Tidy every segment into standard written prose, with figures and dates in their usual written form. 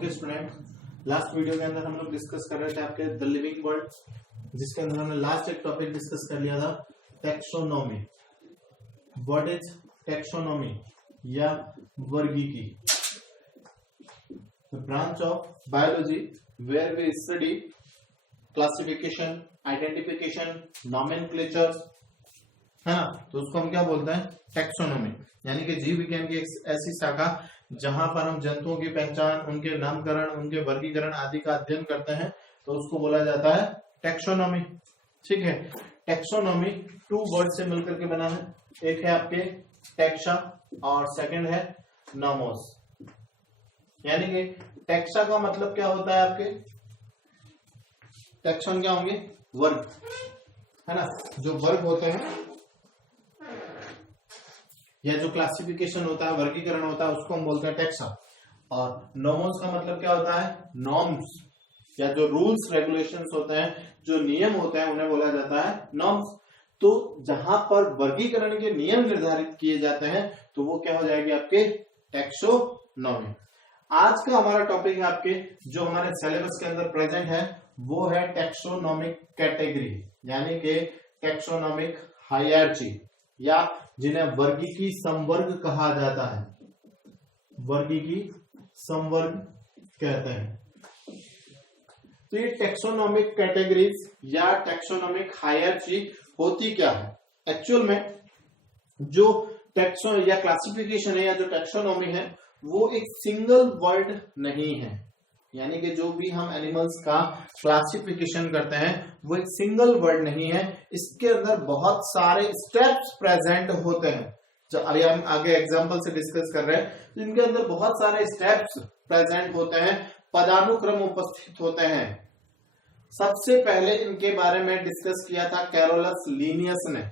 Okay student, last video के अंदर हम लोग डिस्कस कर रहे थे आपके द लिविंग वर्ल्ड, जिसके अंदर हमने लास्ट एक टॉपिक डिस्कस कर लिया था टैक्सोनॉमी। व्हाट इज टैक्सोनॉमी या वर्गीकी? Branch of biology where we study classification, identification, nomenclature, है ना। तो उसको हम क्या बोलते हैं? टैक्सोनॉमी। यानी कि जीव विज्ञान की एक ऐसी शाखा जहां पर हम जंतुओं की पहचान, उनके नामकरण, उनके वर्गीकरण आदि का अध्ययन करते हैं, तो उसको बोला जाता है टैक्सोनॉमी। ठीक है। टैक्सोनॉमी टू वर्ड से मिलकर के बना है। एक है आपके टैक्सा और सेकंड है नॉमोस। यानी कि टैक्सा का मतलब क्या होता है आपके? टैक्सन क्या होंगे? वर्ग, है ना। जो वर्ग होते हैं या जो क्लासिफिकेशन होता है, वर्गीकरण होता है, उसको हम बोलते हैं टैक्सा। और नॉमोस का मतलब क्या होता है? नॉर्म्स, या जो रूल्स रेगुलेशंस होते हैं, जो नियम होते हैं, उन्हें बोला जाता है नॉर्म्स। तो जहां पर वर्गीकरण के नियम निर्धारित किए जाते हैं, तो वो क्या हो जाएगी? आपके टैक्सोनॉमी। आज का हमारा टॉपिक है आपके, जो हमारे सिलेबस के अंदर प्रेजेंट है, वो है टैक्सोनॉमिक कैटेगरी, यानी कि टैक्सोनॉमिक हायरार्ची, या जिन्हें वर्गीकी संवर्ग कहा जाता है। वर्गीकी संवर्ग कहते हैं। तो ये टैक्सोनॉमिक कैटेगरीज या टैक्सोनॉमिक हायरार्ची होती क्या है? एक्चुअल में जो टैक्सो या क्लासिफिकेशन है या जो टैक्सोनॉमी है, वो एक सिंगल वर्ड नहीं है। यानी कि जो भी हम एनिमल्स का क्लासिफिकेशन करते हैं, वो एक सिंगल वर्ड नहीं है। इसके अंदर बहुत सारे स्टेप्स प्रेजेंट होते हैं। जो अभी हम आगे एग्जांपल से डिस्कस कर रहे हैं, तो इनके अंदर बहुत सारे स्टेप्स प्रेजेंट होते हैं, पदानुक्रम उपस्थित होते हैं। सबसे पहले इनके बारे में डिस्कस किया था कैरोलस लीनियस ने।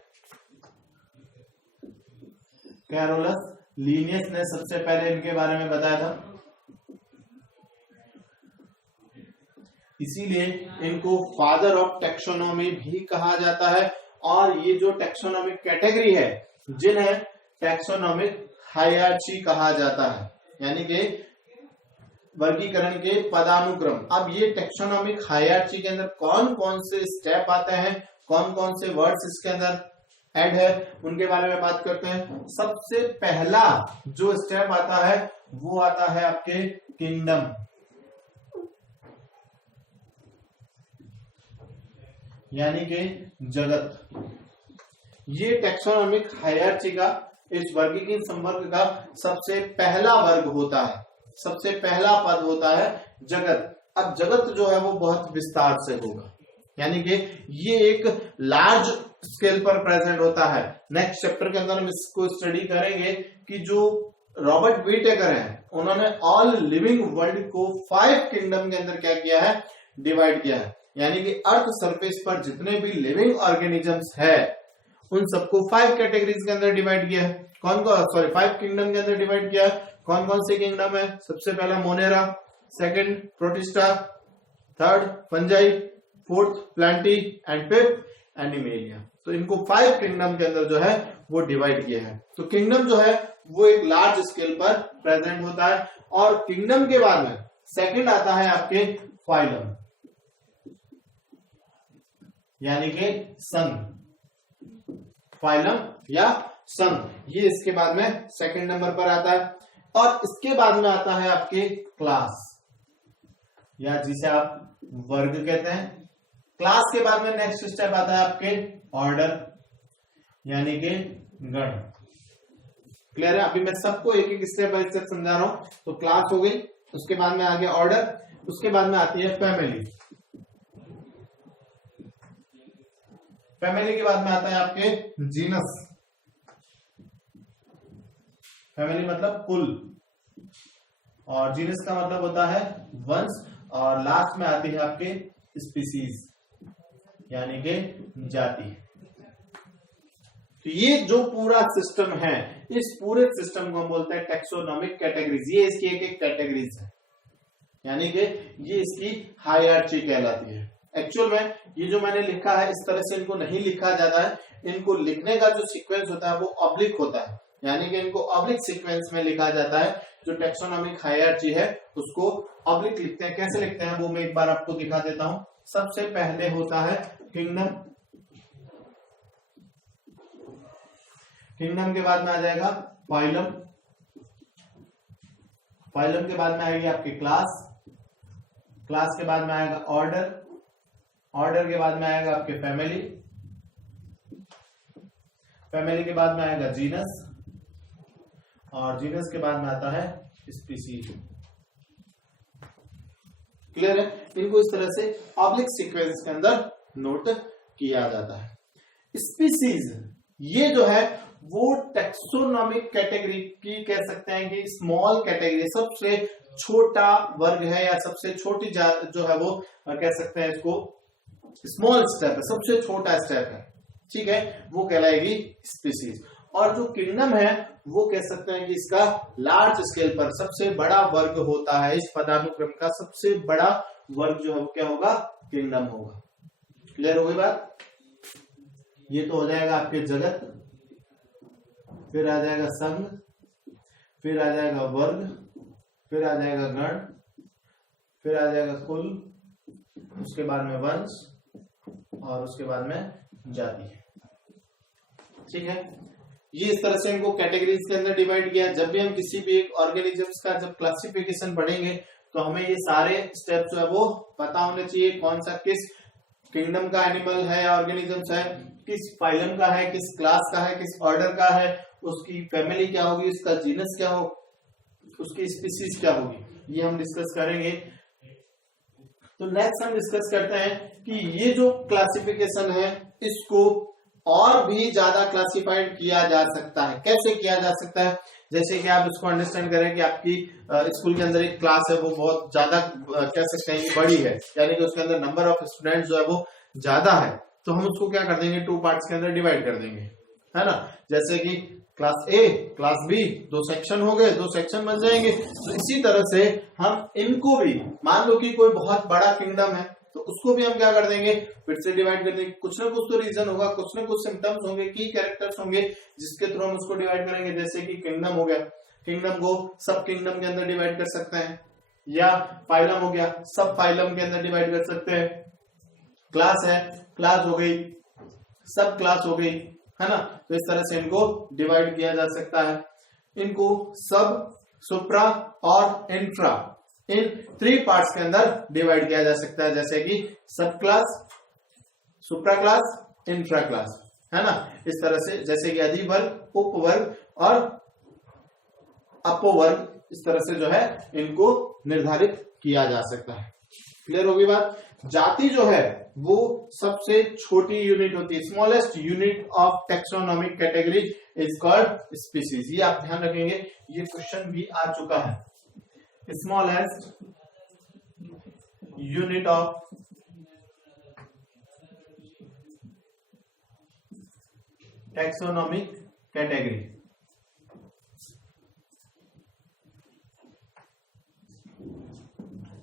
कैरोलस लीनियस ने सबसे पहले इनके बारे में बताया था, इसीलिए इनको फादर ऑफ टैक्सोनॉमी भी कहा जाता है। और ये जो टैक्सोनॉमिक कैटेगरी है, जिन्हें टैक्सोनॉमिक हायरार्ची कहा जाता है, यानी कि वर्गीकरण के पदानुक्रम। अब ये टैक्सोनॉमिक हायरार्ची के अंदर कौन कौन से स्टेप आते हैं, कौन कौन से वर्ड्स इसके अंदर ऐड है, उनके बारे में बात करते हैं। सबसे पहला जो स्टेप आता है, वो आता है आपके किंगडम, यानी कि जगत। ये टैक्सोनॉमिक हायरार्ची का, इस वर्गीकरण संवर्ग का सबसे पहला वर्ग होता है, सबसे पहला पद होता है जगत। अब जगत जो है वो बहुत विस्तार से होगा, यानी कि ये एक लार्ज स्केल पर प्रेजेंट होता है। नेक्स्ट चैप्टर के अंदर हम इसको स्टडी करेंगे कि जो रॉबर्ट व्हिटेकर हैं, उन्होंने ऑल लिविंग वर्ल्ड को 5 किंगडम के अंदर क्या किया है? डिवाइड किया है। यानी कि अर्थ सरफेस पर जितने भी लिविंग ऑर्गेनिजम्स है, उन सबको 5 कैटेगरीज के अंदर डिवाइड किया है। कौन कौन? सॉरी, 5 किंगडम के अंदर डिवाइड किया है। कौन कौन से किंगडम है? सबसे पहला Monera, second protista, third fungi, fourth Plantae and fifth animalia. तो इनको 5 किंगडम के अंदर जो है वो डिवाइड किया है। तो किंगडम जो है वो एक लार्ज स्केल पर प्रेजेंट होता है। और किंगडम के बाद में सेकंड आता है आपके फाइलम, यानी कि संघ। फाइलम या संघ, ये इसके बाद में सेकंड नंबर पर आता है। और इसके बाद में आता है आपके क्लास, या जिसे आप वर्ग कहते हैं। क्लास के बाद में नेक्स्ट स्टेप आता है आपके ऑर्डर, यानी कि गण। क्लियर है? अभी मैं सबको एक एक स्टेप बाय स्टेप समझा रहा हूं। तो क्लास हो गई, उसके बाद में आगे ऑर्डर, उसके बाद में आती है फैमिली। फैमिली के बाद में आता है आपके जीनस। फैमिली मतलब कुल, और जीनस का मतलब होता है वंश। और लास्ट में आती है आपके स्पीसीज, यानी कि जाति। तो ये जो पूरा सिस्टम है, इस पूरे सिस्टम को हम बोलते हैं टैक्सोनॉमिक कैटेगरीज। ये इसकी एक एक कैटेगरीज है, यानी कि ये इसकी हायरार्ची कहलाती है। एक्चुअल में ये जो मैंने लिखा है, इस तरह से इनको नहीं लिखा जाता है। इनको लिखने का जो सीक्वेंस होता है वो ऑब्लिक होता है, यानी कि इनको ऑब्लिक सीक्वेंस में लिखा जाता है। जो टेक्सोनॉमिक हायरार्ची है उसको ऑब्लिक लिखते हैं। कैसे लिखते हैं वो मैं एक बार आपको दिखा देता हूं। सबसे पहले होता है किंगडम, किंगडम के बाद में आ जाएगा फाइलम, फाइलम के बाद में आएगी आपकी क्लास, क्लास के बाद में आएगा ऑर्डर, ऑर्डर के बाद में आएगा आपके फैमिली, फैमिली के बाद में आएगा जीनस, और जीनस के बाद में आता है स्पीसीज। क्लियर है? इनको इस तरह से ऑब्लिक सीक्वेंस के अंदर नोट किया जाता है। स्पीसीज ये जो है वो टेक्सोनॉमिक कैटेगरी की कह सकते हैं कि स्मॉल कैटेगरी, सबसे छोटा वर्ग है या सबसे छोटी जो है वो कह सकते हैं इसको स्मॉल स्टेप है, सबसे छोटा स्टेप है, ठीक है, वो कहलाएगी स्पीसीज। और जो किंगडम है वो कह सकते हैं कि इसका लार्ज स्केल पर सबसे बड़ा वर्ग होता है। इस पदानुक्रम का सबसे बड़ा वर्ग जो है वो क्या होगा? किंगडम होगा। क्लियर हो गई बात? ये तो हो जाएगा आपके जगत, फिर आ जाएगा संघ, फिर आ जाएगा वर्ग, फिर आ जाएगा गण, फिर आ जाएगा कुल, उसके बाद में वंश, और उसके बाद में जाति। ठीक है, ये इस तरह से इनको कैटेगरीज के अंदर डिवाइड किया। जब भी हम किसी भी एक ऑर्गेनिजम्स का जब क्लासिफिकेशन पढ़ेंगे तो हमें ये सारे स्टेप जो है वो पता होने चाहिए। कौन सा किस किंगडम का एनिमल है या ऑर्गेनिजम्स है, किस फाइलम का है, किस क्लास का है, किस ऑर्डर का है, उसकी फैमिली क्या होगी, उसका जीनस क्या हो, उसकी स्पीसीज क्या होगी, ये हम डिस्कस करेंगे। तो नेक्स्ट हम डिस्कस करते हैं कि ये जो क्लासिफिकेशन है इसको और भी ज्यादा क्लासिफाइड किया जा सकता है। कैसे किया जा सकता है? जैसे कि आप इसको अंडरस्टैंड करें कि आपकी स्कूल के अंदर एक क्लास है वो बहुत ज्यादा कह सकते हैं बड़ी है, यानी कि उसके अंदर नंबर ऑफ स्टूडेंट्स जो है वो ज्यादा है, तो हम उसको क्या कर देंगे, 2 पार्ट्स के अंदर डिवाइड कर देंगे, है ना। जैसे कि class A, class B, 2 section हो गए, 2 सेक्शन बन जाएंगे। तो इसी तरह से हम इनको भी, मान लो कि कोई बहुत बड़ा किंगडम है तो उसको भी हम क्या कर देंगे, फिर से डिवाइड कर देंगे। कुछ ना कुछ तो रीजन होगा, कुछ ना कुछ सिम्टम्स होंगे, की कैरेक्टर्स होंगे जिसके थ्रू हम उसको डिवाइड करेंगे। जैसे कि किंगडम हो गया, किंगडम को सब किंगडम के अंदर डिवाइड कर सकते हैं, या फाइलम हो गया, सब फाइलम के अंदर डिवाइड कर सकते हैं। क्लास है, क्लास हो गई, सब क्लास हो गई, है ना। तो इस तरह से इनको डिवाइड किया जा सकता है। इनको सब, सुप्रा और इंफ्रा, इन 3 पार्ट्स के अंदर डिवाइड किया जा सकता है। जैसे कि सब क्लास, सुप्रा क्लास, इंफ्रा क्लास, है ना। इस तरह से जैसे कि अधिवर्ग, उपवर्ग और अपोवर्ग, इस तरह से जो है इनको निर्धारित किया जा सकता है। क्लियर होगी बात? जाति जो है वो सबसे छोटी यूनिट होती है, smallest unit of taxonomic category is called species. ये आप ध्यान रखेंगे, ये क्वेश्चन भी आ चुका है। Smallest unit of taxonomic category,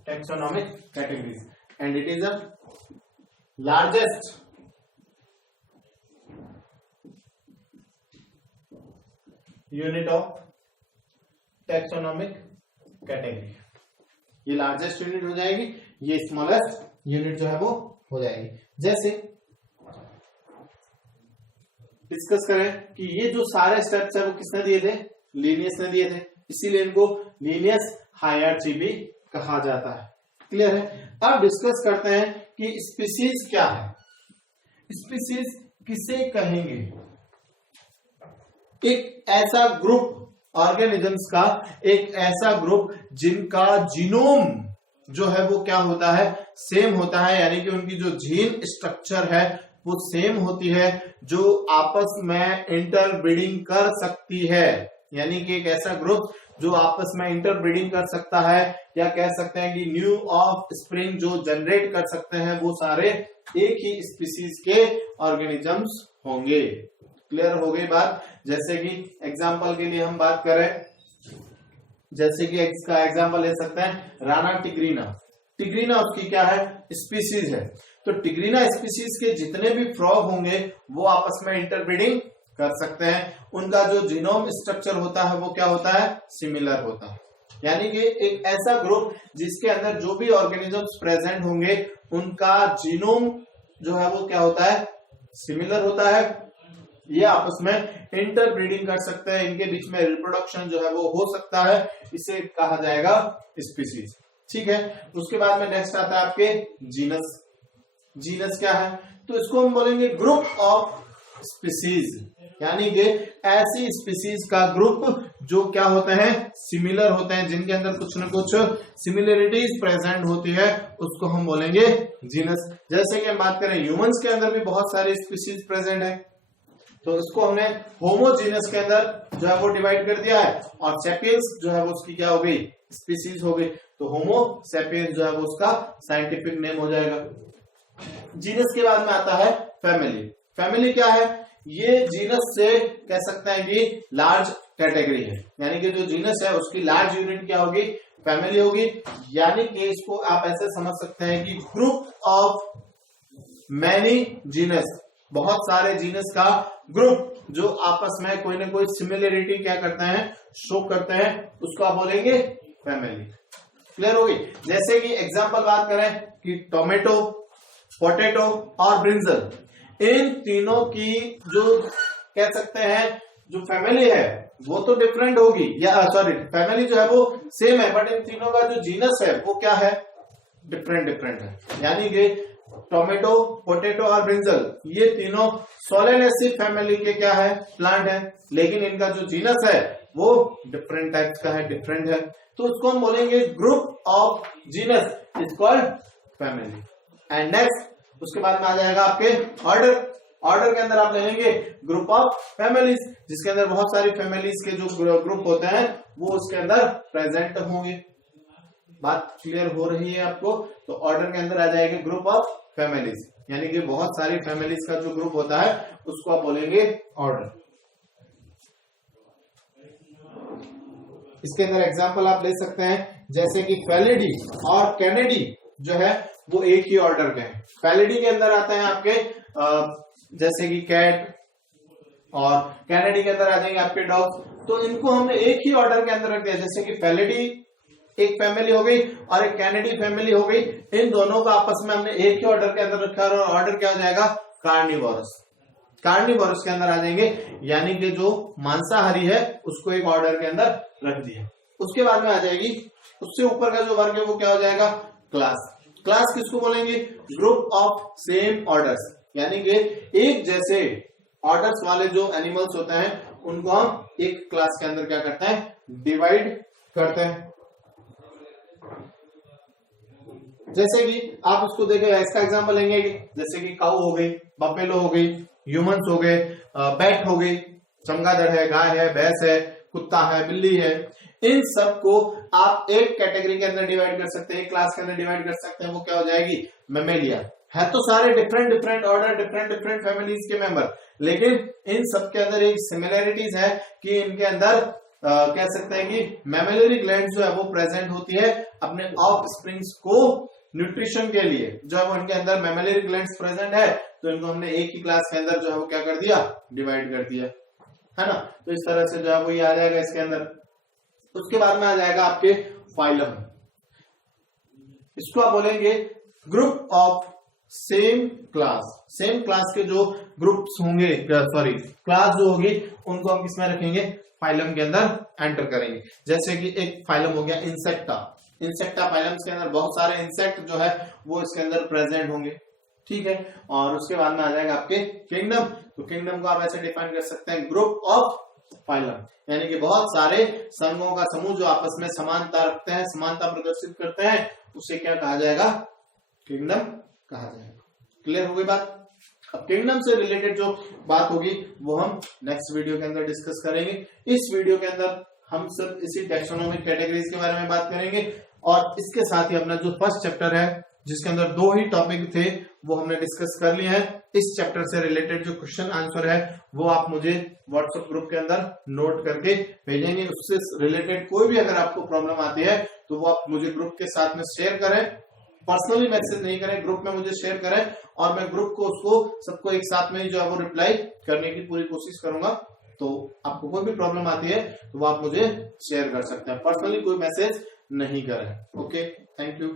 taxonomic categories, and it is the largest unit of taxonomic category। ये लार्जेस्ट यूनिट हो जाएगी, ये स्मॉलेस्ट यूनिट जो है वो हो जाएगी। जैसे डिस्कस करें कि ये जो सारे स्टेप्स है वो किसने दिए थे, लीनियस ने दिए थे, इसीलिए इनको लीनियस हायरार्ची भी कहा जाता है। क्लियर है? अब डिस्कस करते हैं कि स्पीसीज क्या है। स्पीसीज किसे कहेंगे? एक ऐसा ग्रुप ऑर्गेनिजम्स का, एक ऐसा ग्रुप जिनका जीनोम जो है वो क्या होता है, सेम होता है, यानी कि उनकी जो जीन स्ट्रक्चर है वो सेम होती है, जो आपस में इंटरब्रीडिंग कर सकती है। यानी कि एक ऐसा ग्रुप जो आपस में इंटरब्रीडिंग कर सकता है, या कह सकते हैं कि न्यू ऑफ स्प्रिंग जो जनरेट कर सकते हैं, वो सारे एक ही स्पीसीज के ऑर्गेनिजम्स होंगे। क्लियर हो गई बात? जैसे कि एग्जांपल के लिए हम बात करें, जैसे कि इसका एग्जांपल ले सकते हैं राना टिग्रीना। टिग्रीना उसकी क्या है, स्पीसीज है। तो टिग्रीना स्पीसीज के जितने भी फ्रॉग होंगे वो आपस में इंटरब्रीडिंग कर सकते हैं, उनका जो जीनोम स्ट्रक्चर होता है वो क्या होता है, सिमिलर होता है। यानी कि एक ऐसा ग्रुप जिसके अंदर जो भी ऑर्गेनिजम्स प्रेजेंट होंगे उनका जीनोम जो है वो क्या होता है, सिमिलर होता है। ये आपस में इंटरब्रीडिंग कर सकते हैं, इनके बीच में रिप्रोडक्शन जो है वो हो सकता है, इसे कहा जाएगा स्पीसीज। ठीक है, उसके बाद में नेक्स्ट आता है आपके जीनस। जीनस क्या है, तो इसको हम बोलेंगे ग्रुप ऑफ स्पीसीज, यानी कि ऐसी स्पीसीज का ग्रुप जो क्या होते हैं, सिमिलर होते हैं, जिनके अंदर कुछ न कुछ सिमिलरिटीज प्रेजेंट होती है, उसको हम बोलेंगे जीनस। जैसे कि हम बात करें ह्यूमंस के अंदर भी बहुत सारी स्पीसीज प्रेजेंट है, तो इसको हमने होमोजीनस के अंदर जो है वो डिवाइड कर दिया है, और सेपियंस जो है वो उसकी क्या हो गई, स्पीसीज हो गई, तो होमो सेपियंस जो है वो उसका साइंटिफिक नेम हो जाएगा। जीनस के बाद में आता है फैमिली। फैमिली क्या है, ये जीनस से कह सकते हैं कि लार्ज कैटेगरी है, यानी कि जो जीनस है उसकी लार्ज यूनिट क्या होगी, फैमिली होगी। यानी कि इसको आप ऐसे समझ सकते हैं कि ग्रुप ऑफ मैनी जीनस, बहुत सारे जीनस का ग्रुप जो आपस में कोई ना कोई सिमिलरिटी क्या करते हैं, शो करते हैं, उसको आप बोलेंगे फैमिली। क्लियर होगी। जैसे कि एग्जांपल बात करें कि टोमेटो, पोटैटो और ब्रिंजल, इन तीनों की जो कह सकते हैं जो फैमिली है वो तो डिफरेंट होगी, या सॉरी फैमिली जो है वो सेम है, बट इन तीनों का जो जीनस है वो क्या है, डिफरेंट है। यानी कि टोमेटो, पोटैटो और ब्रिंजल ये तीनों सोलेनेसी फैमिली के क्या है, प्लांट है, लेकिन इनका जो जीनस है वो डिफरेंट टाइप का है, डिफरेंट है, तो उसको हम बोलेंगे group of genus is called family. And next उसके बाद में आ जाएगा आपके ऑर्डर। ऑर्डर के अंदर आप ले लेंगे ग्रुप ऑफ फैमिलीज, जिसके अंदर बहुत सारी फैमिलीज के जो ग्रुप होते हैं वो उसके अंदर प्रेजेंट होंगे। बात क्लियर हो रही है आपको, तो ऑर्डर के अंदर आ जाएगा ग्रुप ऑफ फैमिलीज, यानी कि बहुत सारी फैमिलीज का जो ग्रुप होता है उसको आप बोलेंगे ऑर्डर। इसके अंदर एग्जांपल आप ले सकते हैं, जैसे कि फेलिडी और कैनेडी जो है वो एक ही ऑर्डर के हैं। फेलिडी के अंदर आते हैं आपके जैसे कि कैट, और कैनेडी के अंदर आ जाएंगे आपके डॉग्स, तो इनको हमने एक ही ऑर्डर के अंदर रख दिया। जैसे कि फेलिडी एक फैमिली हो गई और एक कैनेडी फैमिली हो गई, इन दोनों को आपस में हमने एक ही ऑर्डर के अंदर रखा, और ऑर्डर क्या हो जाएगा, कार्निवोरस। कार्निवोरस के अंदर आ जाएंगे, यानी कि जो मांसाहारी है उसको एक ऑर्डर के अंदर रख दिया। उसके बाद में आ जाएगी, उससे ऊपर का जो वर्ग है वो क्या हो जाएगा, क्लास। क्लास किसको बोलेंगे, ग्रुप ऑफ सेम ऑर्डर्स, यानी कि एक जैसे ऑर्डर्स वाले जो एनिमल्स होते हैं उनको हम एक क्लास के अंदर क्या करते हैं, डिवाइड करते हैं। जैसे कि आप उसको देखें, इसका एग्जांपल लेंगे, जैसे कि काऊ हो गई, बफेलो हो गई, ह्यूमंस हो गए, बैट हो गई, चमगादड़ है, गाय है, भैंस है, कुत्ता है, बिल्ली है, इन सब को आप एक कैटेगरी के अंदर डिवाइड कर सकते हैं, एक क्लास के अंदर डिवाइड कर सकते हैं, वो क्या हो जाएगी, मैमेलिया। है तो सारे डिफरेंट ऑर्डर, डिफरेंट फैमिलीज के मेंबर, लेकिन इन सब के अंदर एक सिमिलरिटीज है कि इनके अंदर कह सकते हैं कि मैमेलरी ग्लैंड जो है वो प्रेजेंट होती है अपने ऑफ स्प्रिंग्स को न्यूट्रिशन के लिए, जो है वो इनके अंदर मैमेलरी ग्लैंड्स प्रेजेंट है, तो इनको हमने एक ही क्लास के अंदर जो है वो क्या कर दिया, डिवाइड कर दिया, है ना। तो इस तरह से जो है वो ये आ जाएगा इसके अंदर। उसके बाद में आ जाएगा आपके फाइलम, इसको आप बोलेंगे group of same class. Same class के जो ग्रुप्स होंगे, सॉरी क्लास जो होगी, उनको हम किसमें रखेंगे, फाइलम के अंदर एंटर करेंगे। जैसे कि एक फाइलम हो गया इंसेक्टा, इंसेक्टा फाइलम के अंदर बहुत सारे इंसेक्ट जो है वो इसके अंदर प्रेजेंट होंगे, ठीक है। और उसके बाद में आ जाएगा आपके किंगडम, तो किंगडम को आप ऐसे डिफाइन कर सकते हैं, ग्रुप ऑफ फाइलम, यानी कि बहुत सारे संघों का समूह जो आपस में समानता रखते हैं, समानता प्रदर्शित करते हैं, उसे क्या कहा जाएगा, किंगडम कहा जाएगा। क्लियर हो गई बात। अब किंगडम से रिलेटेड जो बात होगी वो हम नेक्स्ट वीडियो के अंदर डिस्कस करेंगे। इस वीडियो के अंदर हम सिर्फ इसी टैक्सोनॉमिक कैटेगरीज के बारे में बात करेंगे, और इसके साथ ही अपना जो फर्स्ट चैप्टर है जिसके अंदर 2 ही टॉपिक थे वो हमने डिस्कस कर लिए हैं। इस चैप्टर से रिलेटेड जो क्वेश्चन आंसर है वो आप मुझे व्हाट्सएप ग्रुप के अंदर नोट करके भेजेंगे। उससे रिलेटेड कोई भी अगर आपको प्रॉब्लम आती है तो वो आप मुझे ग्रुप के साथ में शेयर करें, पर्सनली मैसेज नहीं करें, ग्रुप में मुझे शेयर करें और मैं ग्रुप को उसको सबको एक साथ में जो है वो रिप्लाई करने की पूरी कोशिश करूंगा। तो आपको कोई भी प्रॉब्लम आती है तो वो आप मुझे शेयर कर सकते हैं, पर्सनली कोई मैसेज नहीं करें। Okay, thank you.